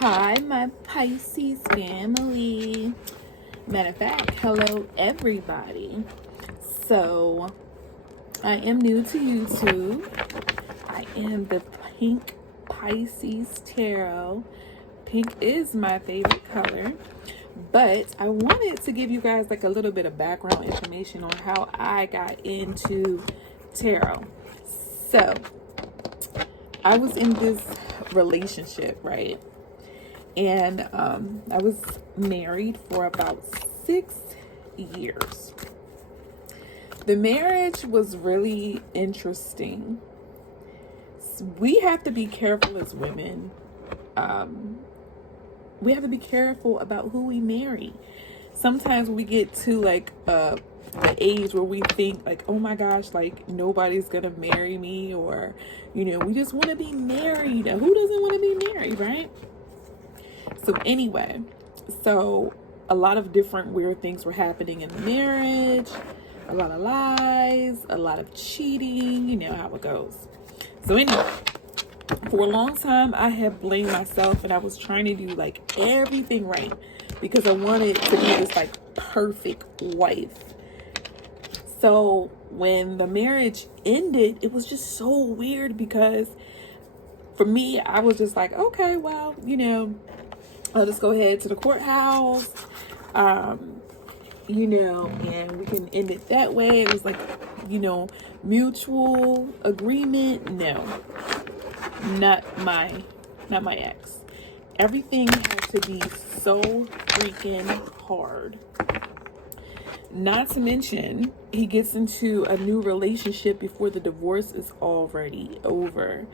Hi, my Pisces family. Matter of fact, hello, everybody. So, I am new to YouTube. I am the Pink Pisces Tarot. Pink is my favorite color. But I wanted to give you guys like a little bit of background information on how I got into tarot. So, I was in this relationship, right? And I was married for about 6 years. The marriage was really interesting. We have to be careful as women. We have to be careful about who we marry. Sometimes we get to like the age where we think like, oh my gosh, like nobody's gonna marry me, or we just want to be married. Who doesn't want to be married, right? So anyway, a lot of different weird things were happening in the marriage, a lot of lies, a lot of cheating, you know how it goes. So anyway, for a long time, I had blamed myself, and I was trying to do like everything right because I wanted to be this like perfect wife. So when the marriage ended, it was just so weird because for me, I was just like, okay, well, I'll just go ahead to the courthouse, and we can end it that way. It was like, mutual agreement. No, not my ex. Everything had to be so freaking hard. Not to mention, he gets into a new relationship before the divorce is already over.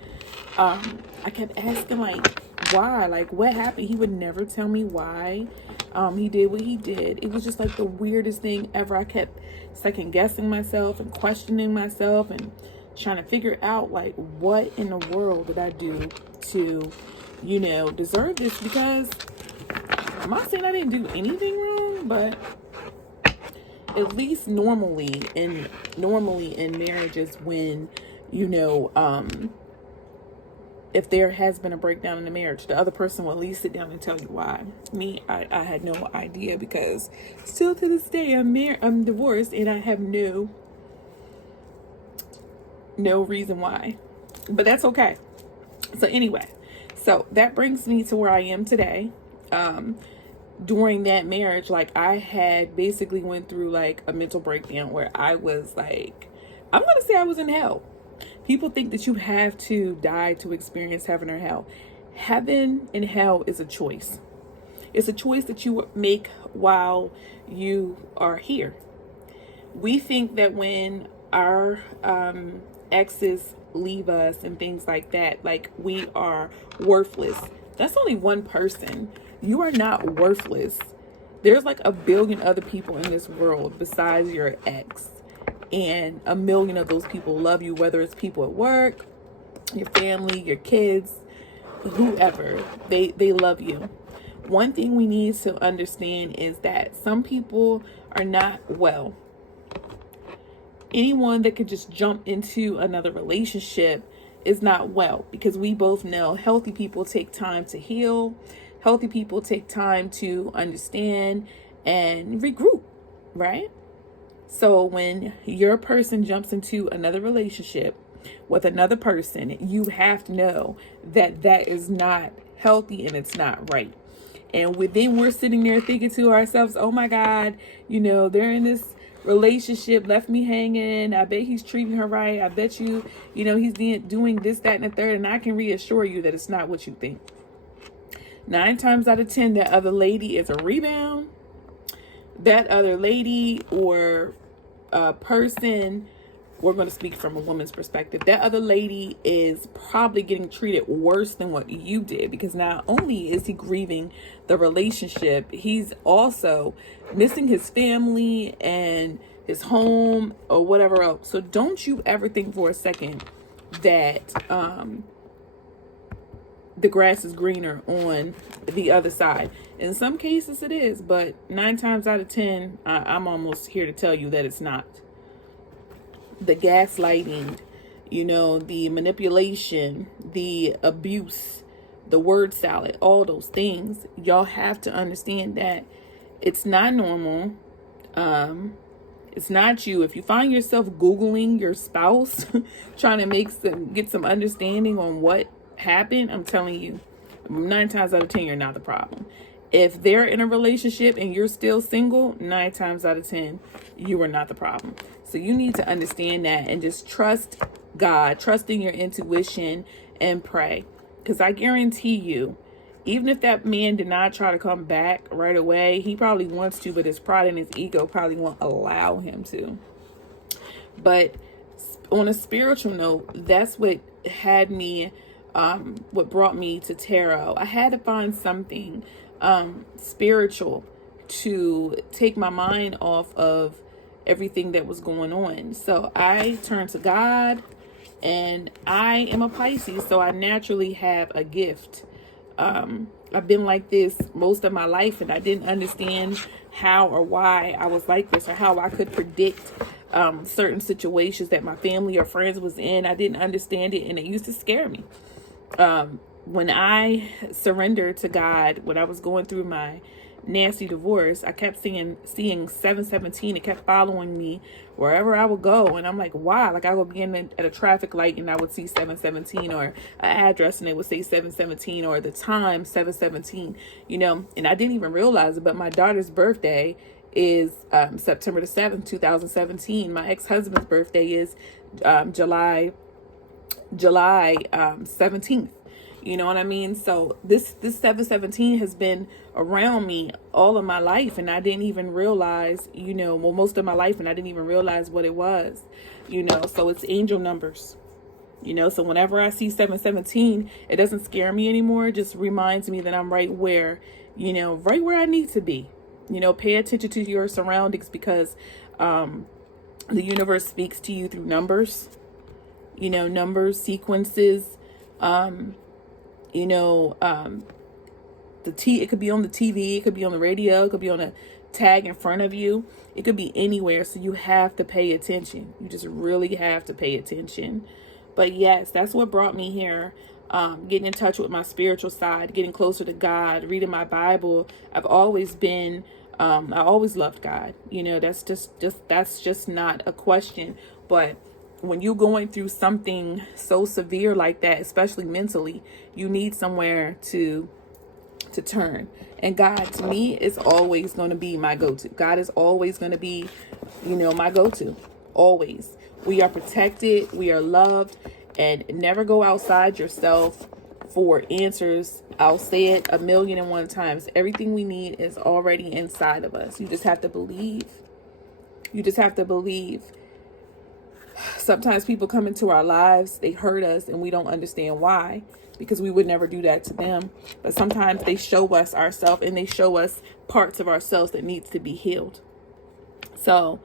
I kept asking, like, why? Like, what happened? He would never tell me why he did what he did. It was just, like, the weirdest thing ever. I kept second-guessing myself and questioning myself and trying to figure out, like, what in the world did I do to, deserve this? Because I'm not saying I didn't do anything wrong, but at least normally in marriages, when if there has been a breakdown in the marriage, the other person will at least sit down and tell you why. Me, I had no idea, because still to this day I'm divorced and I have no reason why, but that's okay. So anyway, so that brings me to where I am today. During that marriage, like, I had basically went through like a mental breakdown where I was like, I'm gonna say I was in hell. People think that you have to die to experience heaven or hell. Heaven and hell is a choice. It's a choice that you make while you are here. We think that when our exes leave us and things like that, like, we are worthless. That's only one person. You are not worthless. There's like a billion other people in this world besides your ex. And a million of those people love you, whether it's people at work, your family, your kids, whoever. They love you. One thing we need to understand is that some people are not well. Anyone that could just jump into another relationship is not well, because we both know healthy people take time to heal. Healthy people take time to understand and regroup, right? So when your person jumps into another relationship with another person, you have to know that that is not healthy and it's not right. And then we're sitting there thinking to ourselves, oh my God, they're in this relationship, left me hanging. I bet he's treating her right. I bet he's doing this, that, and the third. And I can reassure you that it's not what you think. 9 times out of 10, that other lady is a rebound. That other lady or person, we're going to speak from a woman's perspective, that other lady is probably getting treated worse than what you did, because not only is he grieving the relationship, he's also missing his family and his home or whatever else. So don't you ever think for a second that the grass is greener on the other side. In some cases it is, but 9 times out of 10, I'm almost here to tell you that it's not. The gaslighting, the manipulation, the abuse, the word salad, all those things. Y'all have to understand that it's not normal. It's not you. If you find yourself Googling your spouse, trying to get some understanding on what happened, I'm telling you, 9 times out of 10, you're not the problem. If they're in a relationship and you're still single, 9 times out of 10, you are not the problem. So you need to understand that and just trust God, trusting your intuition, and pray. Because I guarantee you, even if that man did not try to come back right away, he probably wants to, but his pride and his ego probably won't allow him to. But on a spiritual note, that's what had me, what brought me to tarot. I had to find something spiritual to take my mind off of everything that was going on. So I turned to God, and I am a Pisces, so I naturally have a gift. I've been like this most of my life, and I didn't understand how or why I was like this, or how I could predict certain situations that my family or friends was in. I didn't understand it, and it used to scare me. When I surrendered to God, when I was going through my nasty divorce, I kept seeing 717. It kept following me wherever I would go, and I'm like, wow. Like, I would be at a traffic light and I would see 717, or an address and it would say 717, or the time 717, and I didn't even realize it, but my daughter's birthday is September the 7th, 2017. My ex-husband's birthday is July 17th. You know what I mean? So this 717 has been around me all of my life, and I didn't even realize, most of my life, and I didn't even realize what it was, so it's angel numbers, so whenever I see 717, it doesn't scare me anymore. It just reminds me that I'm right where I need to be. Pay attention to your surroundings, because the universe speaks to you through numbers, numbers, sequences, it could be on the TV, it could be on the radio, it could be on a tag in front of you, it could be anywhere. So you have to pay attention. You just really have to pay attention. But yes, that's what brought me here. Getting in touch with my spiritual side, getting closer to God, reading my Bible. I've always been, I always loved God. That's just not a question. But when you're going through something so severe like that, especially mentally, you need somewhere to turn. And God, to me, is always going to be my go-to. God is always going to be, my go-to. Always. We are protected. We are loved. And never go outside yourself for answers. I'll say it 1,000,001 times. Everything we need is already inside of us. You just have to believe. You just have to believe. Sometimes people come into our lives, they hurt us, and we don't understand why, because we would never do that to them. But sometimes they show us ourselves, and they show us parts of ourselves that needs to be healed. So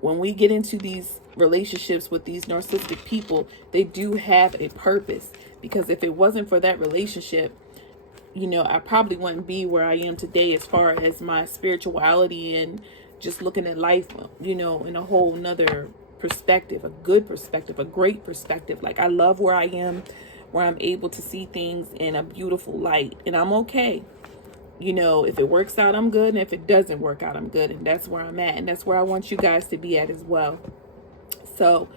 when we get into these relationships with these narcissistic people, they do have a purpose, because if it wasn't for that relationship, I probably wouldn't be where I am today as far as my spirituality and just looking at life, in a whole nother perspective, a good perspective, a great perspective. Like, I love where I am, where I'm able to see things in a beautiful light, and I'm okay. If it works out, I'm good, and if it doesn't work out, I'm good, and that's where I'm at, and that's where I want you guys to be at as well. So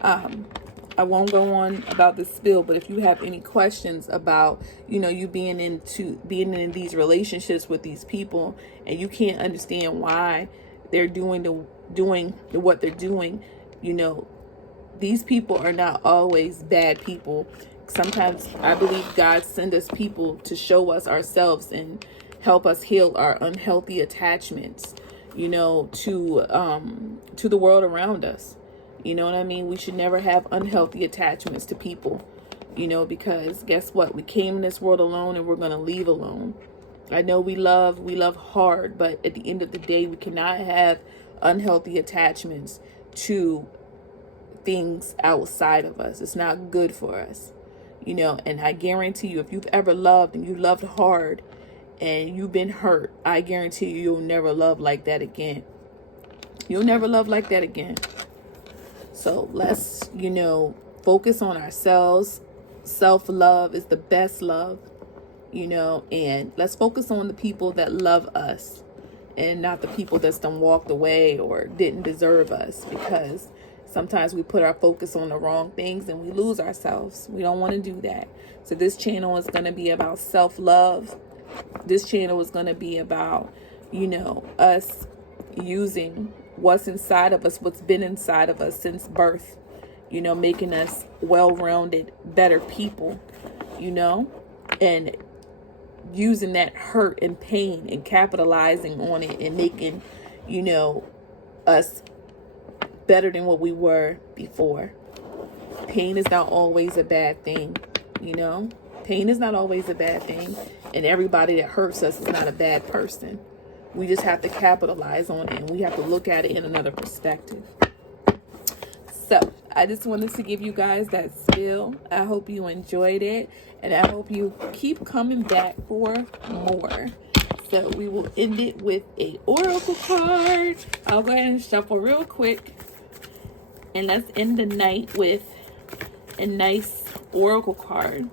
I won't go on about this spill, but if you have any questions about you being in these relationships with these people, and you can't understand why they're doing what they're doing, these people are not always bad people. Sometimes I believe God sends us people to show us ourselves and help us heal our unhealthy attachments, to the world around us. You know what I mean? We should never have unhealthy attachments to people, because guess what? We came in this world alone, and we're going to leave alone. I know we love hard, but at the end of the day, we cannot have unhealthy attachments to things outside of us. It's not good for us, and I guarantee you, if you've ever loved and you loved hard and you've been hurt, I guarantee you'll never love like that again. You'll never love like that again. So let's, focus on ourselves. Self-love is the best love. and let's focus on the people that love us and not the people that's done walked away or didn't deserve us, because sometimes we put our focus on the wrong things and we lose ourselves. We don't want to do that. So this channel is going to be about self-love. This channel is going to be about, us using what's inside of us, what's been inside of us since birth, making us well-rounded, better people, and using that hurt and pain and capitalizing on it and making, us better than what we were before. Pain is not always a bad thing, Pain is not always a bad thing. And everybody that hurts us is not a bad person. We just have to capitalize on it, and we have to look at it in another perspective. So I just wanted to give you guys that spill. I hope you enjoyed it, and I hope you keep coming back for more. So we will end it with a oracle card. I'll go ahead and shuffle real quick, and let's end the night with a nice oracle card.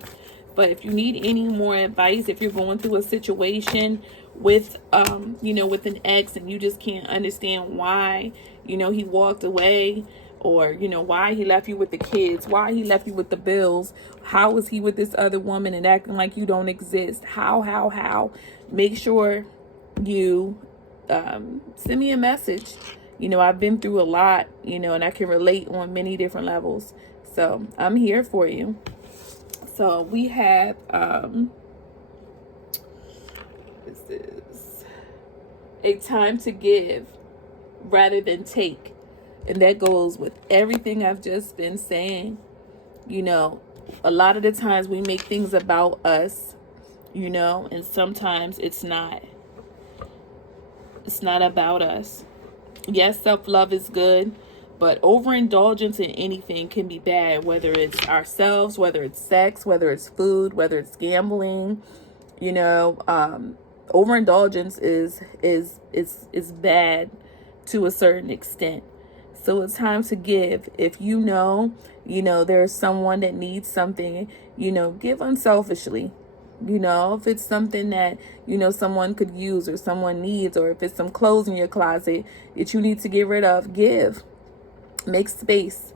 But if you need any more advice, if you're going through a situation with, with an ex, and you just can't understand why, he walked away, or, why he left you with the kids, why he left you with the bills, how was he with this other woman and acting like you don't exist, how, make sure you send me a message. I've been through a lot, and I can relate on many different levels. So I'm here for you. So we have, this is a time to give rather than take. And that goes with everything I've just been saying. A lot of the times we make things about us, and sometimes it's not. It's not about us. Yes, self-love is good, but overindulgence in anything can be bad, whether it's ourselves, whether it's sex, whether it's food, whether it's gambling. Overindulgence is bad to a certain extent. So it's time to give. If there's someone that needs something, give unselfishly. If it's something that, someone could use or someone needs, or if it's some clothes in your closet that you need to get rid of, give. Make space.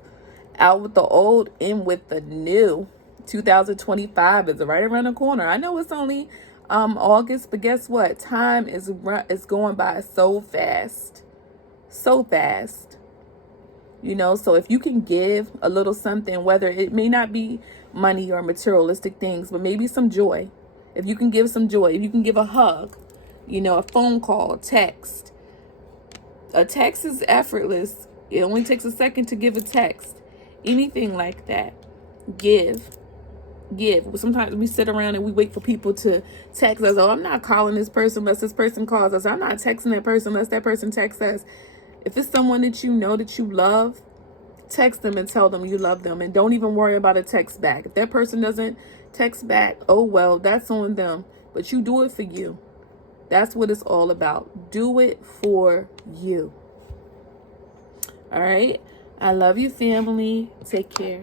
Out with the old, in with the new. 2025 is right around the corner. I know it's only August, but guess what? Time is going by so fast. So fast. So if you can give a little something, whether it may not be money or materialistic things, but maybe some joy. If you can give some joy, if you can give a hug, a phone call, a text. A text is effortless. It only takes a second to give a text. Anything like that. Give. Sometimes we sit around and we wait for people to text us. Oh, I'm not calling this person unless this person calls us. I'm not texting that person unless that person texts us. If it's someone that you know that you love, text them and tell them you love them. And don't even worry about a text back. If that person doesn't text back, oh well, that's on them. But you do it for you. That's what it's all about. Do it for you. All right. I love you, family. Take care.